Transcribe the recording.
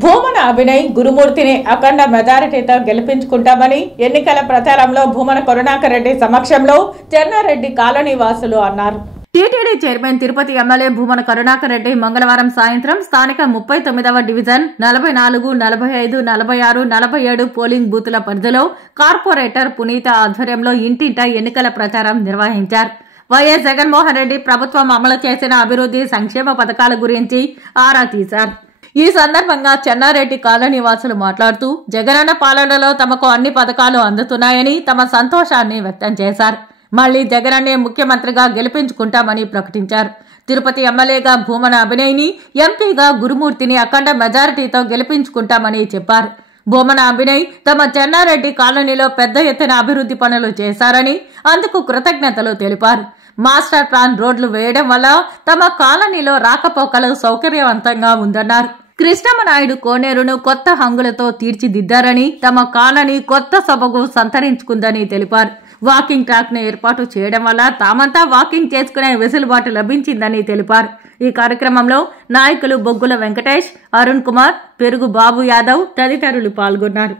భూమన అభినయ్ గురుమూర్తిని అఖండ మెజారిటీతో గెలిపించుకుంటామని ఎన్నికల ప్రచారంలో భూమన కరుణాకర్ రెడ్డి సమక్షంలో చెన్నారెడ్డి కాలనీ వాసులు అన్నారు. TTD chairman Tirupati MLA Bhumana Karunakar Reddy మంగళవారం సాయంత్రం స్థానిక 39వ డివిజన్ 44, 45, 46, 47 పోలింగ్ బూతుల పరిధిలో కార్పొరేటర్ పునీత ఆధ్వర్యంలో ఇంటింటా ఎన్నికల ప్రచారం నిర్వహించారు. వైఎస్ జగన్మోహన్ రెడ్డి ప్రభుత్వం అమలు చేసిన అభివృద్ధి సంక్షేమ పథకాల గురించి ఆరా తీశారు. ఈ సందర్భంగా చెన్నారెడ్డి కాలనీ వాసులు మాట్లాడుతూ జగనన్న పాలనలో తమకు అన్ని పథకాలు అందుతున్నాయని తమ సంతోషాన్ని వ్యక్తం చేశారు. మళ్లీ జగనన్నే ముఖ్యమంత్రిగా గెలిపించుకుంటామని ప్రకటించారు. తిరుపతి ఎమ్మెల్యేగా భూమన అభినయ్ని, ఎంపీగా గురుమూర్తిని అఖండ మెజారిటీతో గెలిపించుకుంటామని చెప్పారు. భూమన అభినయ్ తమ చెన్నారెడ్డి కాలనీలో పెద్ద ఎత్తున అభివృద్ధి పనులు చేశారని అందుకు కృతజ్ఞతలు తెలిపారు. మాస్టర్ ప్లాన్ రోడ్లు వేయడం వల్ల తమ కాలనీలో రాకపోకలు సౌకర్యవంతంగా ఉందన్నారు. కృష్ణమనాయుడు కోనేరును కొత్త హంగులతో తీర్చిదిద్దారని తమ కాలనీ కొత్త సభకు సంతరించుకుందని తెలిపారు. వాకింగ్ ట్రాక్ ను ఏర్పాటు చేయడం వల్ల తామంతా వాకింగ్ చేసుకునే వెసులుబాటు లభించిందని తెలిపారు. ఈ కార్యక్రమంలో నాయకులు బొగ్గుల వెంకటేష్, అరుణ్ కుమార్, పెరుగు బాబు యాదవ్ తదితరులు పాల్గొన్నారు.